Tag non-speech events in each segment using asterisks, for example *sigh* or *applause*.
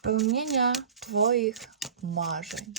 spełnienia Twoich marzeń.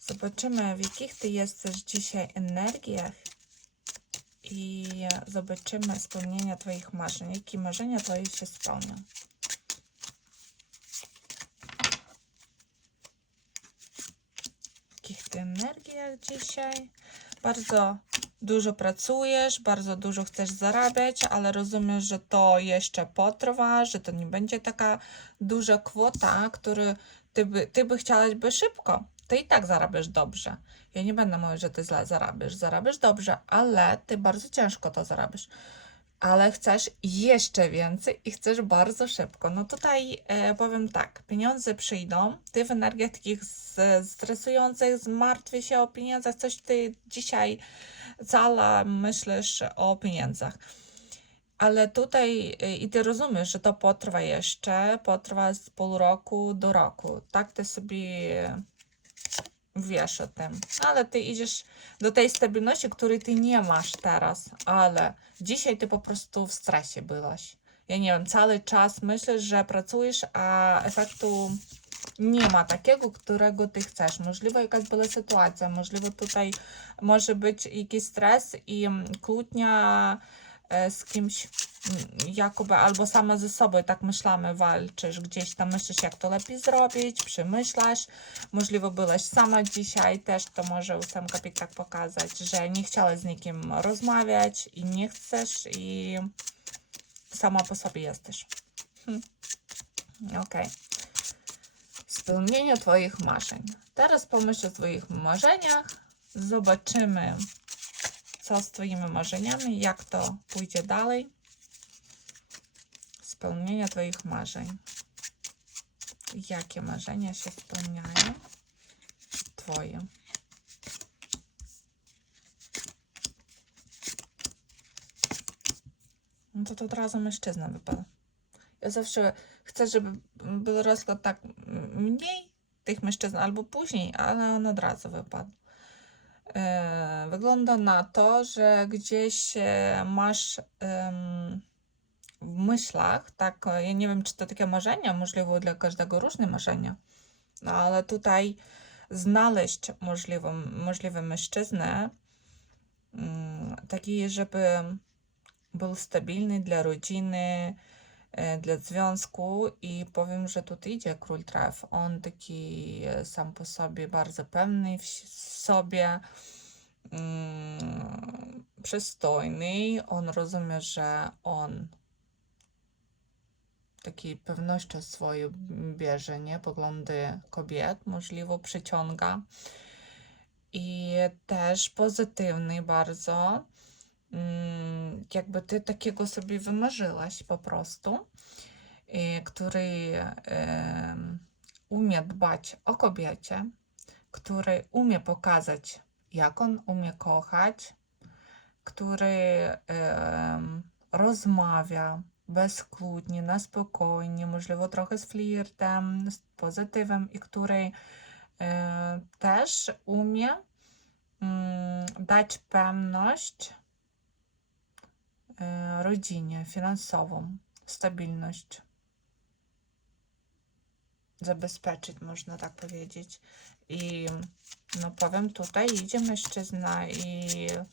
Zobaczymy, w jakich Ty jesteś dzisiaj energiach i zobaczymy spełnienia Twoich marzeń. Jakie marzenia Twoje się spełnią. W jakich Ty energiach dzisiaj? Bardzo dużo pracujesz, bardzo dużo chcesz zarabiać, ale rozumiesz, że to jeszcze potrwa, że to nie będzie taka duża kwota, którą ty by, ty by chciałaś by szybko. Ty i tak zarabiasz dobrze. Ja nie będę mówić, że ty źle zarabiasz. Zarabiasz dobrze, ale ty bardzo ciężko to zarabiasz. Ale chcesz jeszcze więcej i chcesz bardzo szybko. No tutaj e, powiem tak, pieniądze przyjdą, ty w energiach takich z, stresujących, zmartwię się o pieniądzach, coś ty dzisiaj wcale myślisz o pieniądzach. Ale tutaj y, i ty rozumiesz, że to potrwa jeszcze, potrwa z pół roku do roku. Tak ty sobie wiesz o tym. Ale ty idziesz do tej stabilności, której ty nie masz teraz, ale dzisiaj ty po prostu w stresie byłaś. Ja nie wiem, cały czas myślisz, że pracujesz, a efektu nie ma takiego, którego ty chcesz. Możliwe jakaś była sytuacja, możliwe tutaj może być jakiś stres i mm, kłótnia e, z kimś mm, jakoby albo sama ze sobą, tak myślamy, walczysz gdzieś tam, myślisz jak to lepiej zrobić, przemyślasz, możliwe byłaś sama dzisiaj, też to może ósemka pik tak pokazać, że nie chciałaś z nikim rozmawiać i nie chcesz i sama po sobie jesteś. Hm. Okej. Spełnienie Twoich marzeń. Teraz pomyśl o Twoich marzeniach, zobaczymy, co z Twoimi marzeniami, jak to pójdzie dalej. Spełnienie Twoich marzeń. Jakie marzenia się spełniają? Twoje. No to, to od razu mężczyzna wypada. Ja zawsze chcę, żeby był rozkład tak mniej tych mężczyzn albo później, ale on od razu wypadł. E, Wygląda na to, że gdzieś e, masz w myślach, tak, ja nie wiem, czy to takie marzenia, możliwe dla każdego różne marzenia, no ale tutaj znaleźć możliwą, możliwy mężczyznę, mm, taki, żeby był stabilny dla rodziny, e, dla związku i powiem, że tutaj idzie król traw. On taki e, sam po sobie bardzo pewny w sobie, mm, przystojny. On rozumie, że on takiej pewnością swojej bierze, nie? Poglądy kobiet, możliwe przyciąga. I też pozytywny bardzo jakby ty takiego sobie wymarzyłaś po prostu, który umie dbać o kobiecie, który umie pokazać, jak on umie kochać, który rozmawia bez kłótni, na spokojnie, możliwe trochę z flirtem, z pozytywem i który też umie dać pewność rodzinie finansową, stabilność. Zabezpieczyć, można tak powiedzieć. I no powiem, tutaj idzie mężczyzna i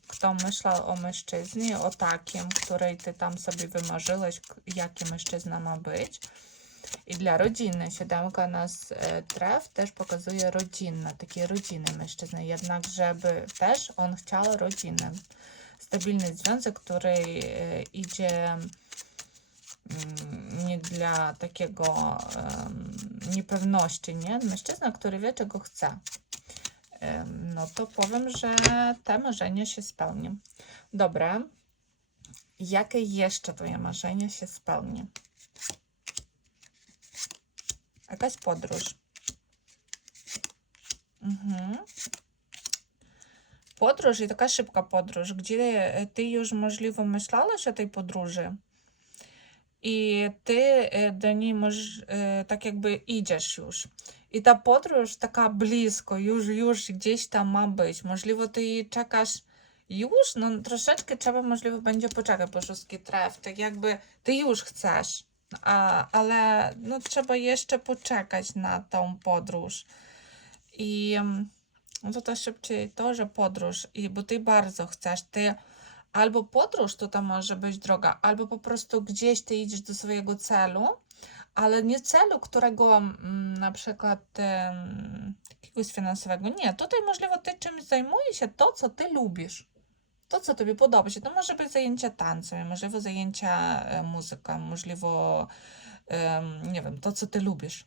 kto myślał o mężczyźnie, o takim, której ty tam sobie wymarzyłeś, jaki mężczyzna ma być. I dla rodziny siódemka nas e, tref też pokazuje rodzinne, takie rodziny mężczyzny. Jednak, żeby też on chciał rodzinę. Stabilny związek, który e, idzie mm, nie dla takiego niepewności, nie? Mężczyzna, który wie, czego chce. No to powiem, że te marzenia się spełnią. Dobra. Jakie jeszcze Twoje marzenia się spełni? Jakaś podróż. Mhm. Podróż i taka szybka podróż, gdzie e, ty już możliwe myślałaś o tej podróży i ty e, do niej możesz, e, tak jakby idziesz już. I ta podróż taka blisko, już, już gdzieś tam ma być. Możliwe ty czekasz już, no troszeczkę trzeba możliwe będzie poczekać, bo szóstki tref, tak jakby ty już chcesz. ale no, trzeba jeszcze poczekać na tą podróż. I no to szybciej to, że podróż, i bo ty bardzo chcesz, ty albo podróż to tam może być droga, albo po prostu gdzieś ty idziesz do swojego celu, ale nie celu, którego mm, na przykład jakiegoś finansowego. Nie, tutaj możliwe ty czymś zajmujesz się to, co ty lubisz. To, co tobie podoba się. To może być zajęcia tańcem, możliwe zajęcia e, muzyką, możliwe, nie wiem, to, co ty lubisz.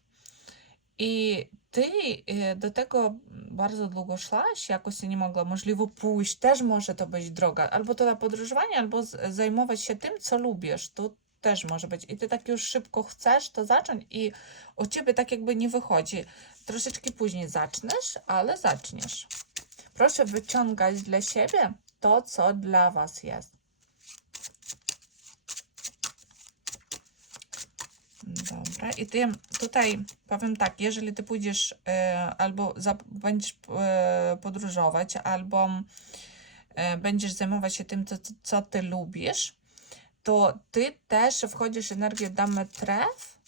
I ty e, do tego bardzo długo szłaś, jakoś się nie mogła, możliwe pójść, też może to być droga, albo to na podróżowanie, albo zajmować się tym, co lubisz, to też może być. I ty tak już szybko chcesz to zacząć i u ciebie tak jakby nie wychodzi. Troszeczkę później zaczniesz, ale zaczniesz. Proszę wyciągać dla siebie to, co dla was jest. Dobra, i ty tutaj powiem tak, jeżeli ty pójdziesz e, albo za, będziesz e, podróżować, albo e, będziesz zajmować się tym, co, co ty lubisz, to ty też wchodzisz w energię damy tref,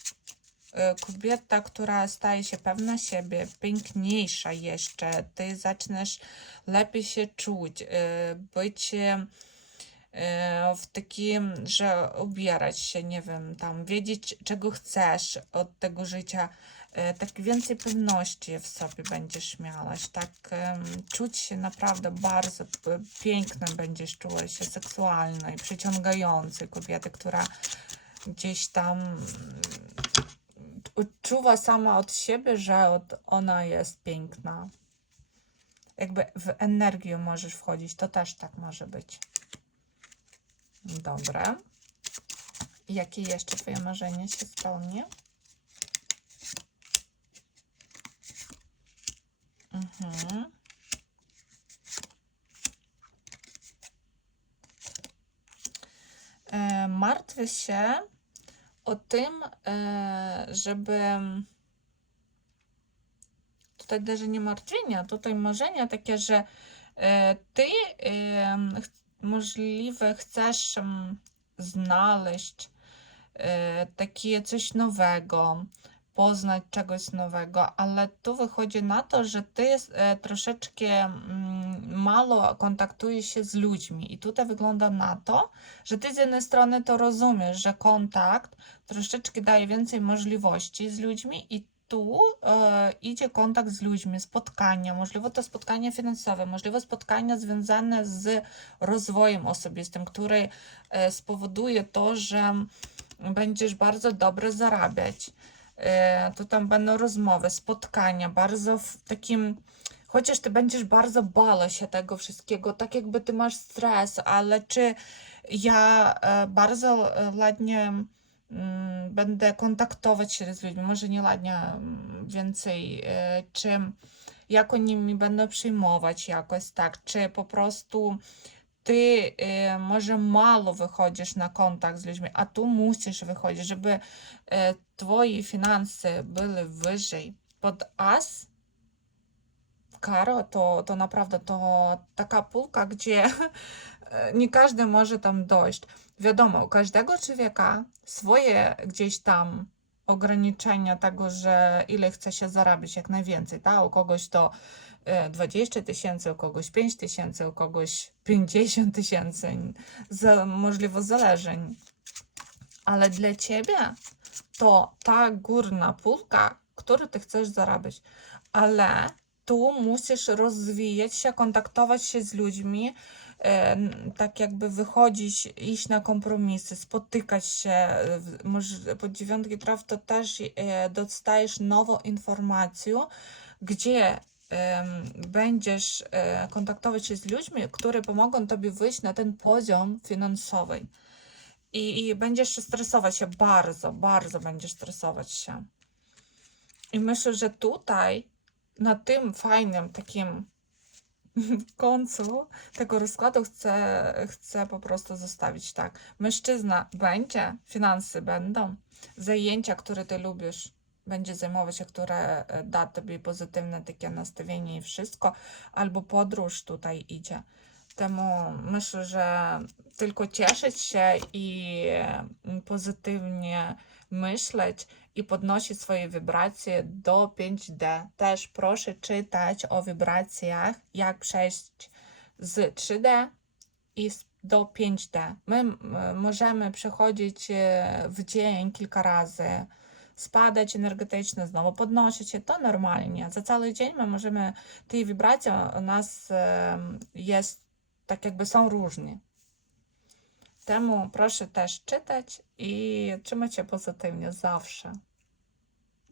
e, kobieta, która staje się pewna siebie, piękniejsza jeszcze, ty zaczniesz lepiej się czuć, e, być w takim, że ubierać się, nie wiem, tam wiedzieć, czego chcesz od tego życia, e, tak więcej pewności w sobie będziesz miałaś, tak czuć się naprawdę bardzo p- pięknym będziesz czuła się seksualnej, przyciągającej kobiety, która gdzieś tam odczuwa sama od siebie, że ona jest piękna. Jakby w energię możesz wchodzić, to też tak może być. Dobra. Jakie jeszcze Twoje marzenie się spełni? Mhm. E, martwię się o tym, e, żeby tutaj też nie martwienia, tutaj marzenia takie, że e, ty możliwe chcesz znaleźć e, takie coś nowego, poznać czegoś nowego, ale tu wychodzi na to, że ty jest, e, troszeczkę mm, mało kontaktujesz się z ludźmi. I tutaj wygląda na to, że ty z jednej strony to rozumiesz, że kontakt troszeczkę daje więcej możliwości z ludźmi i tu e, idzie kontakt z ludźmi, spotkania, możliwe to spotkania finansowe, możliwe spotkania związane z rozwojem osobistym, który e, spowoduje to, że będziesz bardzo dobrze zarabiać. E, to tam będą rozmowy, spotkania, bardzo w takim, chociaż ty będziesz bardzo bała się tego wszystkiego, tak jakby ty masz stres, ale czy ja e, bardzo e, ładnie będę kontaktować się z ludźmi, może nie ładnie mm, więcej, e, czy jak oni mi będą przyjmować jakoś tak, czy po prostu ty e, może mało wychodzisz na kontakt z ludźmi, a tu musisz wychodzić, żeby e, twoje finanse były wyżej. Pod as Karo to, to naprawdę to taka półka, gdzie e, nie każdy może tam dojść. Wiadomo, u każdego człowieka swoje gdzieś tam ograniczenia tego, że ile chce się zarabiać jak najwięcej, tak? U kogoś to e, 20 tysięcy, u kogoś 5 tysięcy, u kogoś 50 tysięcy, za- możliwe zależy. Ale dla ciebie to ta górna półka, którą ty chcesz zarabiać, ale tu musisz rozwijać się, kontaktować się z ludźmi, e, tak jakby wychodzić, iść na kompromisy, spotykać się. e, Może pod dziewiątki traw to też e, dostajesz nową informację, gdzie będziesz e, kontaktować się z ludźmi, które pomogą tobie wyjść na ten poziom finansowy. I, I będziesz stresować się bardzo, bardzo będziesz stresować się. I myślę, że tutaj, na tym fajnym takim *laughs* końcu tego rozkładu chcę, chcę po prostu zostawić tak. Mężczyzna będzie, finanse będą, zajęcia, które ty lubisz, będzie zajmować się, które e, da tobie pozytywne takie nastawienie i wszystko, albo podróż tutaj idzie. Temu myślę, że tylko cieszyć się i mm, pozytywnie myśleć i podnosić swoje wibracje do 5D. Też proszę czytać o wibracjach, jak przejść z 3D i do 5D. My możemy przechodzić e, w dzień kilka razy, spadać energetycznie, znowu podnosić się, to normalnie. Za cały dzień my możemy, te wibracje u nas jest, tak jakby są różne. Temu proszę też czytać i trzymać się pozytywnie zawsze.